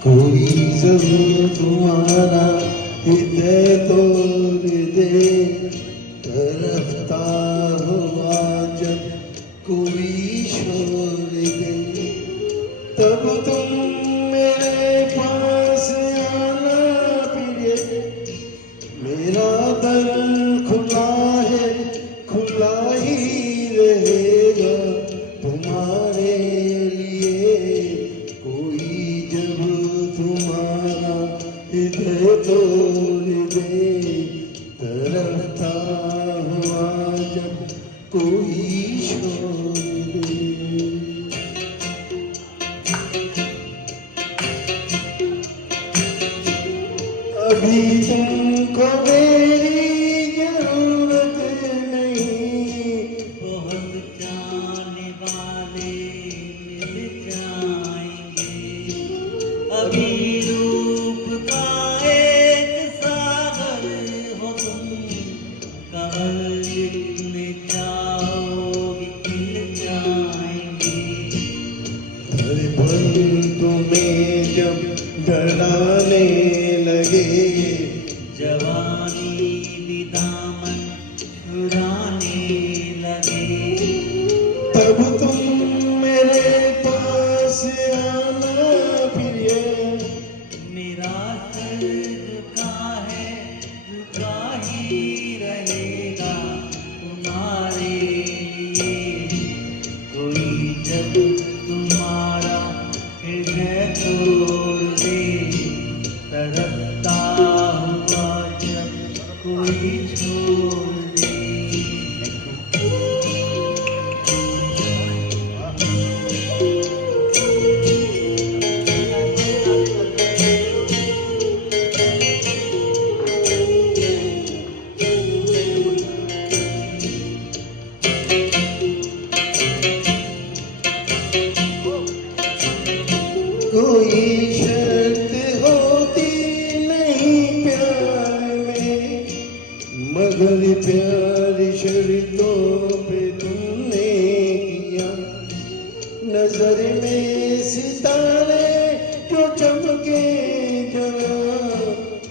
कोई जब तुम्हारा हृदय तोड़ दे, तरफता हुआ जब कोई छोड़ दे, तब तुम मेरे पास आना प्रिय। मेरा दर खुला है, खुला ही रहेगा तुम्हारे लिए। कोई जब तुम्हारा हृदय तोड़ दे, तरफता हुआ जब कोई छोड़ दे। अभी तुमको मेरी जरूरत नहीं, बहुत जाने वाले मिल जाएंगे। अभी रूप का एक सागर हो तुम, कल जितने चाहोगे खिल जाएंगे। धड़पन तुम्हें जब डराने लगे, जवानी भी दामन छुड़ाने लगे, तब तुम मेरे पास आना प्रिय। मेरा सर झुका है, झुका ही रहेगा तुम्हारे लिए। कोई जब तुम्हारा हृदय तोड़ दे, तड़पता हुआ जब कोई छोड़ दे। कोई शर्त होती नहीं प्यार में, मगर प्यार शर्तों पे तुमने किया। नजर में सितारे जो चमके जरा,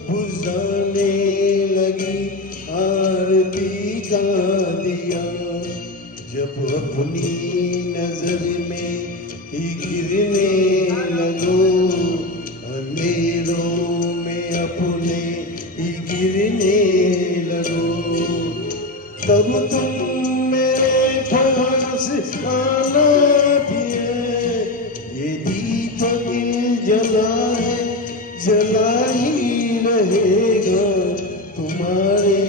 बुझाने लगी आरती का दिया। जब अपनी नजर में ही गिरने लगो, अंधेरों में अपने ही गिरने लगो, तब तुम मेरे पास आना प्रिय। ये दीपक जला है, जला ही रहेगा तुम्हारे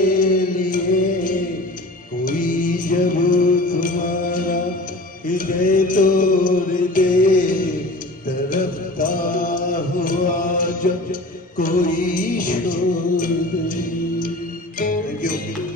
लिए। कोई जब तुम्हारा हृदय तोड़ दे, तरफता हुआ जब कोई छोड़ दे। Thank you.